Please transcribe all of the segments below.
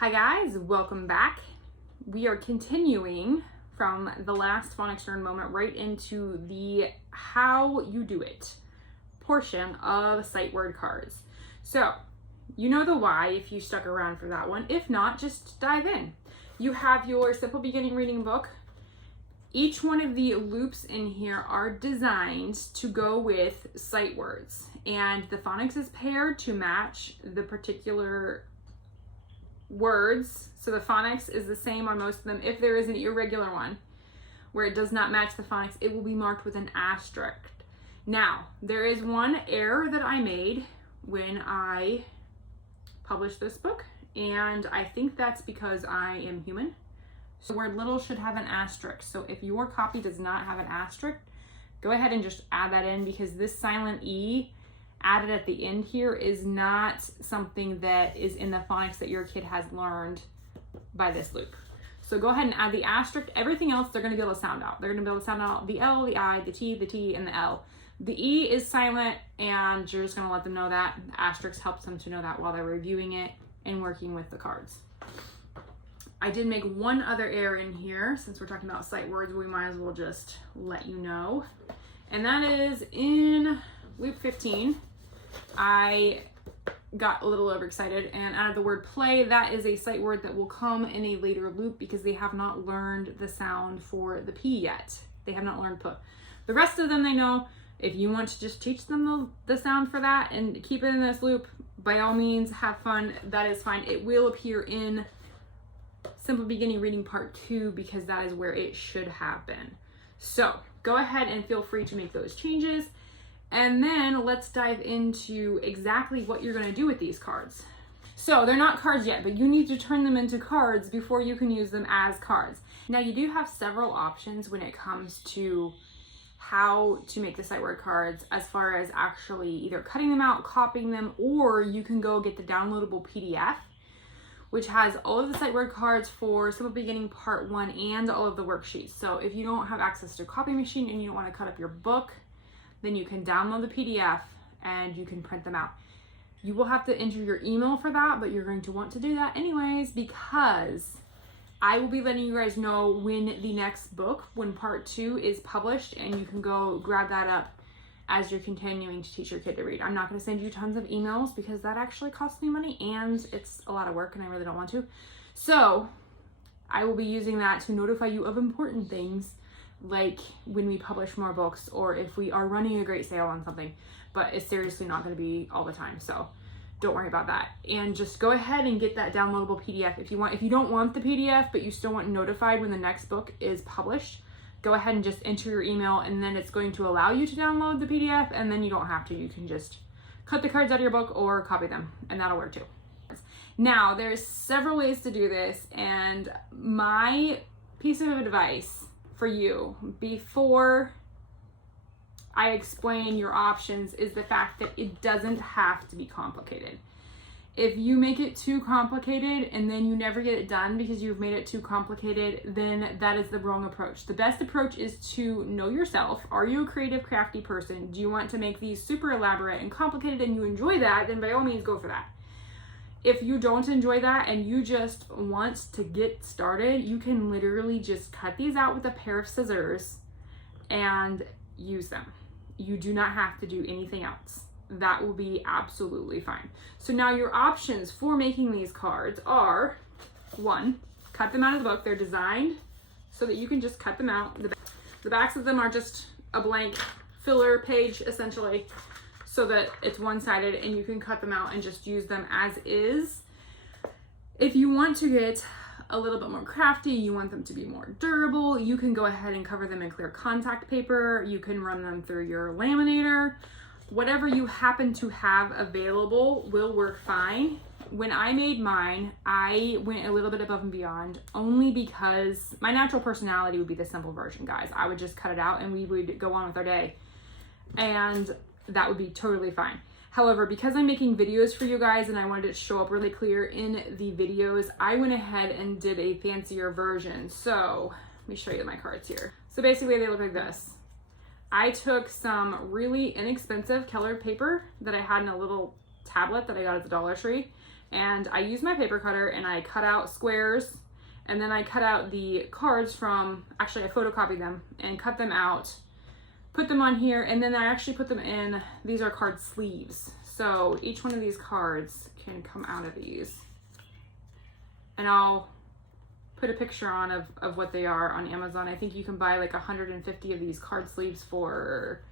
Hi guys, welcome back. We are continuing from the last Phonics Learn moment right into the how you do it portion of sight word cards. So you know the why if you stuck around for that one. If not, just dive in. You have your Simple Beginning Reading book. Each one of the loops in here are designed to go with sight words, and the phonics is paired to match the particular words. So the phonics is the same on most of them. If there is an irregular one where it does not match the phonics, it will be marked with an asterisk. Now, there is one error that I made when I published this book, and I think that's because I am human. So the word little should have an asterisk. So if your copy does not have an asterisk, go ahead and just add that in, because this silent E added at the end here is not something that is in the phonics that your kid has learned by this loop. So go ahead and add the asterisk. Everything else they're going to be able to sound out. They're going to be able to sound out the L, the I, the T, and the L. The E is silent, and you're just going to let them know that. The asterisk helps them to know that while they're reviewing it and working with the cards. I did make one other error in here. Since we're talking about sight words, we might as well just let you know. And that is in loop 15. I got a little overexcited and added the word play. That is a sight word that will come in a later loop because they have not learned the sound for the P yet. They have not learned P. The rest of them they know. If you want to just teach them the sound for that and keep it in this loop, by all means, have fun. That is fine. It will appear in Simple Beginning Reading Part 2 because that is where it should have been. So go ahead and feel free to make those changes. And then let's dive into exactly what you're going to do with these cards. So they're not cards yet, but you need to turn them into cards before you can use them as cards. Now you do have several options when it comes to how to make the sight word cards, as far as actually either cutting them out, copying them, or you can go get the downloadable PDF, which has all of the sight word cards for Simple Beginning Part 1 and all of the worksheets. So if you don't have access to a copy machine and you don't want to cut up your book, then you can download the PDF and you can print them out. You will have to enter your email for that, but you're going to want to do that anyways, because I will be letting you guys know when the next book, when Part 2 is published, and you can go grab that up as you're continuing to teach your kid to read. I'm not going to send you tons of emails because that actually costs me money and it's a lot of work and I really don't want to. So I will be using that to notify you of important things, like when we publish more books or if we are running a great sale on something, but it's seriously not going to be all the time. So don't worry about that. And just go ahead and get that downloadable PDF if you want. If you don't want the PDF, but you still want notified when the next book is published, go ahead and just enter your email, and then it's going to allow you to download the PDF, and then you don't have to. You can just cut the cards out of your book or copy them, and that'll work too. Now, there's several ways to do this, and my piece of advice for you before I explain your options is the fact that it doesn't have to be complicated. If you make it too complicated and then you never get it done because you've made it too complicated, then that is the wrong approach. The best approach is to know yourself. Are you a creative, crafty person? Do you want to make these super elaborate and complicated and you enjoy that? Then by all means, go for that. If you don't enjoy that and you just want to get started, you can literally just cut these out with a pair of scissors and use them. You do not have to do anything else. That will be absolutely fine. So now your options for making these cards are, 1, cut them out of the book. They're designed so that you can just cut them out. The backs of them are just a blank filler page, essentially, so that it's one-sided and you can cut them out and just use them as is. If you want to get a little bit more crafty, you want them to be more durable, you can go ahead and cover them in clear contact paper. You can run them through your laminator. Whatever you happen to have available will work fine. When I made mine, I went a little bit above and beyond, only because my natural personality would be the simple version, guys. I would just cut it out and we would go on with our day, and that would be totally fine. However, because I'm making videos for you guys and I wanted it to show up really clear in the videos, I went ahead and did a fancier version. So let me show you my cards here. So basically they look like this. I took some really inexpensive colored paper that I had in a little tablet that I got at the Dollar Tree, And I use my paper cutter and I cut out squares, and then I cut out the cards from, actually I photocopied them and cut them out, put them on here, and then I actually put them in, these are card sleeves. So each one of these cards can come out of these. And I'll put a picture on of what they are on Amazon. I think you can buy like 150 of these card sleeves for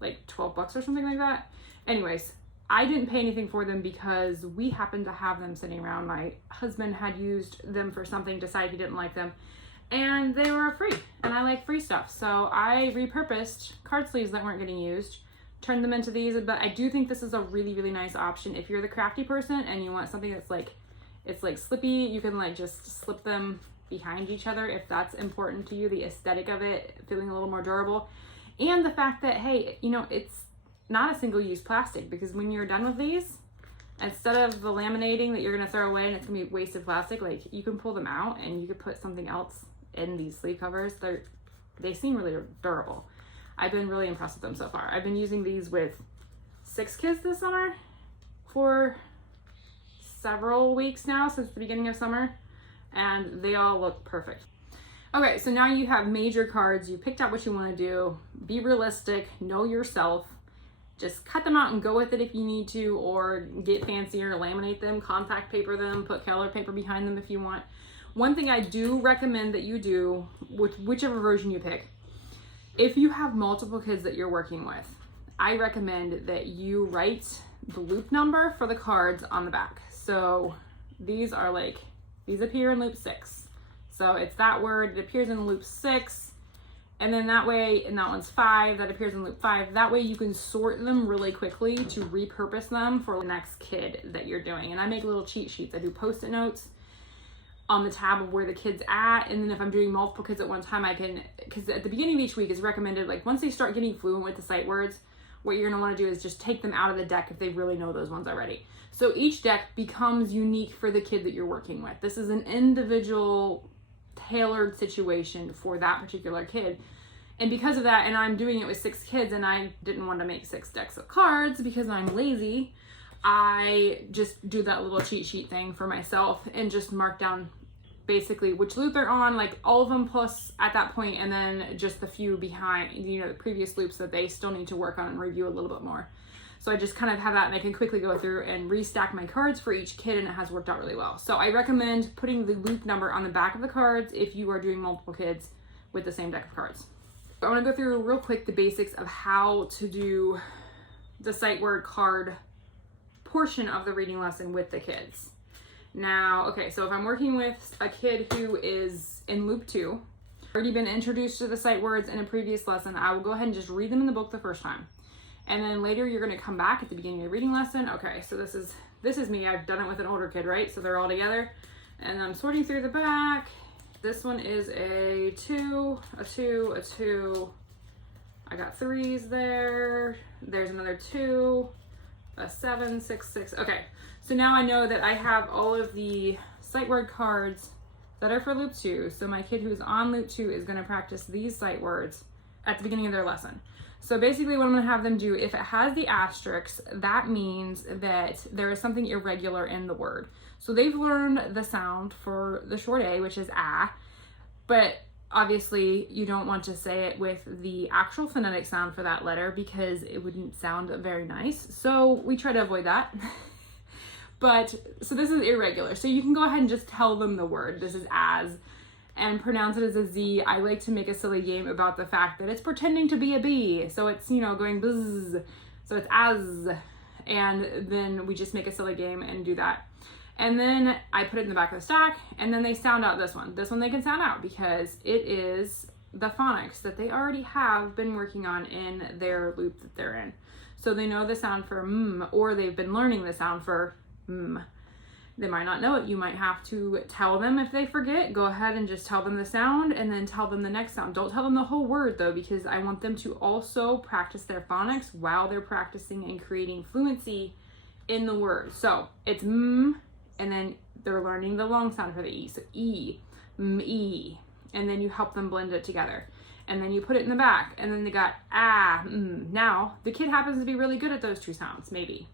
like 12 bucks or something like that. Anyways, I didn't pay anything for them because we happened to have them sitting around. My husband had used them for something, decided he didn't like them, and they were free, and I like free stuff. So I repurposed card sleeves that weren't getting used, turned them into these. But I do think this is a really, really nice option if you're the crafty person and you want something that's like, it's like slippy. You can like just slip them behind each other if that's important to you, the aesthetic of it feeling a little more durable, and the fact that, hey, you know, it's not a single-use plastic, because when you're done with these, instead of the laminating that you're going to throw away and it's going to be wasted plastic, like you can pull them out and you could put something else in these sleeve covers. They seem really durable. I've been really impressed with them so far. I've been using these with 6 kids this summer for several weeks now, since the beginning of summer, and they all look perfect. Okay, so now you have major cards. You picked out what you want to do. Be realistic, know yourself. Just cut them out and go with it if you need to, or get fancier, laminate them, contact paper them, put color paper behind them if you want. One thing I do recommend that you do, with whichever version you pick, if you have multiple kids that you're working with, I recommend that you write the loop number for the cards on the back. So these are like, these appear in loop 6. So it's that word, it appears in loop 6. And then that way, and that one's 5, that appears in loop 5. That way you can sort them really quickly to repurpose them for the next kid that you're doing. And I make little cheat sheets. I do Post-it notes on the tab of where the kid's at. And then if I'm doing multiple kids at one time, I can, because at the beginning of each week is recommended, like once they start getting fluent with the sight words, what you're gonna wanna do is just take them out of the deck if they really know those ones already. So each deck becomes unique for the kid that you're working with. This is an individual tailored situation for that particular kid. And because of that, and I'm doing it with 6 kids, and I didn't want to make 6 decks of cards because I'm lazy, I just do that little cheat sheet thing for myself and just mark down basically which loop they're on, like all of them plus at that point, and then just the few behind, you know, the previous loops that they still need to work on and review a little bit more. So I just kind of have that, and I can quickly go through and restack my cards for each kid, and it has worked out really well. So I recommend putting the loop number on the back of the cards if you are doing multiple kids with the same deck of cards. I want to go through real quick the basics of how to do the sight word card portion of the reading lesson with the kids. Now, okay, so if I'm working with a kid who is in loop 2, already been introduced to the sight words in a previous lesson, I will go ahead and just read them in the book the first time. And then later you're going to come back at the beginning of the reading lesson. Okay, so this is me. I've done it with an older kid, right? So they're all together. And I'm sorting through the back. This one is a 2, a 2, a 2. I got 3s there. There's another 2, a 7, 6, 6. Okay, so now I know that I have all of the sight word cards that are for loop 2. So my kid who's on loop 2 is going to practice these sight words at the beginning of their lesson. So basically what I'm going to have them do, if it has the asterisks, that means that there is something irregular in the word. So they've learned the sound for the short A, which is ah, but obviously you don't want to say it with the actual phonetic sound for that letter because it wouldn't sound very nice. So we try to avoid that. But, so this is irregular. So you can go ahead and just tell them the word. This is as, and pronounce it as a Z. I like to make a silly game about the fact that it's pretending to be a B. So it's, you know, going bzz. So it's as, and then we just make a silly game and do that. And then I put it in the back of the stack, and then they sound out this one. This one they can sound out because it is the phonics that they already have been working on in their loop that they're in. So they know the sound for mm, or they've been learning the sound for mm. They might not know it. You might have to tell them if they forget. Go ahead and just tell them the sound and then tell them the next sound. Don't tell them the whole word though, because I want them to also practice their phonics while they're practicing and creating fluency in the word. So it's mm, and then they're learning the long sound for the E. So E, mm, E. And then you help them blend it together. And then you put it in the back. And then they got ah, mm. Now, the kid happens to be really good at those two sounds, maybe.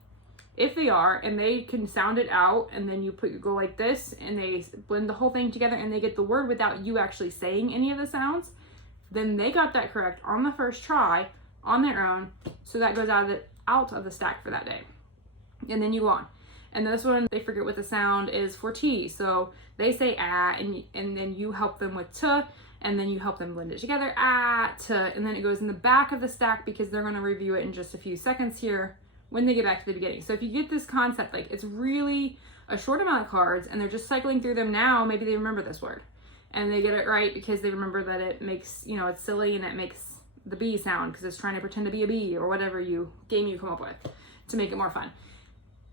If they are, and they can sound it out, and then you go like this, and they blend the whole thing together, and they get the word without you actually saying any of the sounds, then they got that correct on the first try on their own. So that goes out of the stack for that day. And then you go on. And this one, they forget what the sound is for T. So they say ah, and then you help them with t, and then you help them blend it together, ah, t, and then it goes in the back of the stack because they're going to review it in just a few seconds here when they get back to the beginning. So if you get this concept, like it's really a short amount of cards and they're just cycling through them now, maybe they remember this word and they get it right because they remember that it makes, it's silly and it makes the B sound because it's trying to pretend to be a bee or whatever game you come up with to make it more fun.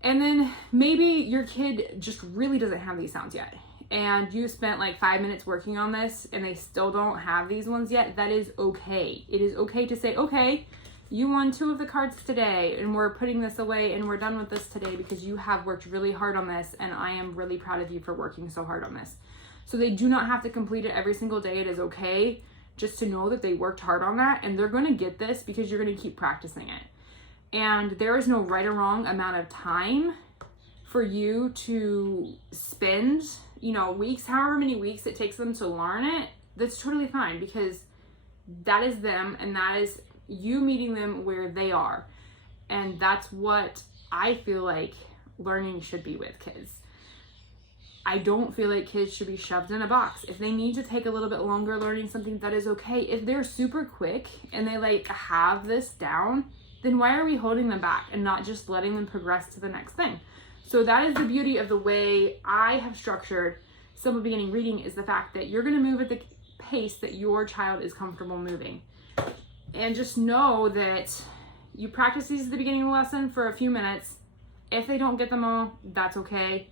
And then maybe your kid just really doesn't have these sounds yet, and you spent like 5 minutes working on this and they still don't have these ones yet. That is okay. It is okay to say, okay, you won 2 of the cards today and we're putting this away and we're done with this today because you have worked really hard on this and I am really proud of you for working so hard on this. So they do not have to complete it every single day. It is okay just to know that they worked hard on that, and they're going to get this because you're going to keep practicing it. And there is no right or wrong amount of time for you to spend, weeks, however many weeks it takes them to learn it. That's totally fine because that is them and that is you meeting them where they are. And that's what I feel like learning should be with kids. I don't feel like kids should be shoved in a box. If they need to take a little bit longer learning something, that is okay. If they're super quick and they have this down, then why are we holding them back and not just letting them progress to the next thing? So that is the beauty of the way I have structured Simple Beginning Reading, is the fact that you're going to move at the pace that your child is comfortable moving. And just know that you practice these at the beginning of the lesson for a few minutes. If they don't get them all, that's okay.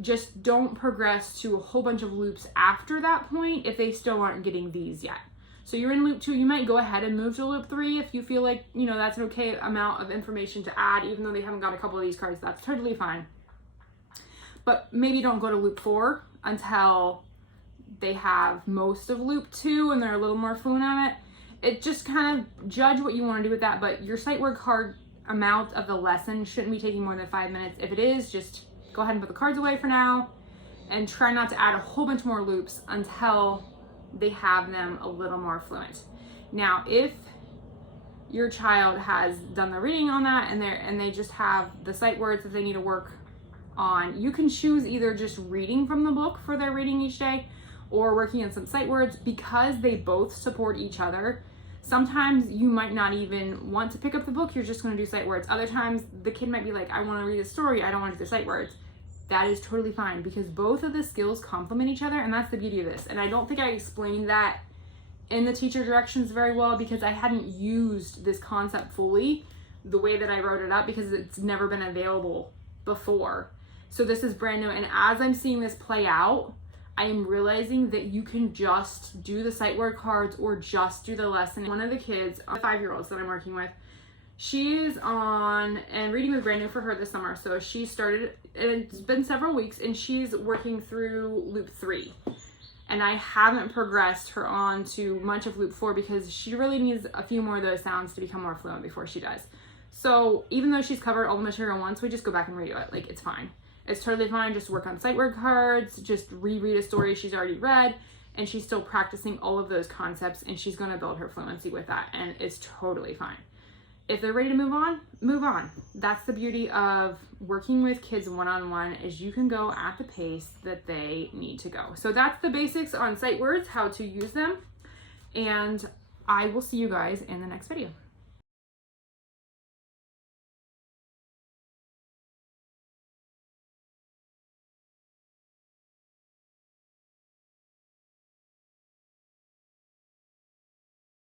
Just don't progress to a whole bunch of loops after that point if they still aren't getting these yet. So you're in loop 2, you might go ahead and move to loop 3 if you feel like, that's an okay amount of information to add, even though they haven't got a couple of these cards, that's totally fine. But maybe don't go to loop 4 until they have most of loop 2 and they're a little more fluent on it. It just kind of judge what you want to do with that, but your sight word card amount of the lesson shouldn't be taking more than 5 minutes. If it is, just go ahead and put the cards away for now and try not to add a whole bunch more loops until they have them a little more fluent. Now, if your child has done the reading on that and they just have the sight words that they need to work on, you can choose either just reading from the book for their reading each day or working on some sight words, because they both support each other. Sometimes you might not even want to pick up the book, you're just going to do sight words. Other times the kid might be like, I want to read a story, I don't want to do the sight words. That is totally fine because both of the skills complement each other, and that's the beauty of this. And I don't think I explained that in the teacher directions very well because I hadn't used this concept fully the way that I wrote it up because it's never been available before. So this is brand new, and as I'm seeing this play out, I am realizing that you can just do the sight word cards or just do the lesson. One of the kids, 5-year-olds that I'm working with, she is on, and reading was brand new for her this summer, so she started, and it's been several weeks, and she's working through loop 3. And I haven't progressed her on to much of loop 4 because she really needs a few more of those sounds to become more fluent before she does. So even though she's covered all the material once, we just go back and redo it. Like, it's fine. It's totally fine. Just work on sight word cards, just reread a story she's already read, and she's still practicing all of those concepts, and she's going to build her fluency with that, and it's totally fine. If they're ready to move on, move on. That's the beauty of working with kids one-on-one, is you can go at the pace that they need to go. So that's the basics on sight words, how to use them, and I will see you guys in the next video.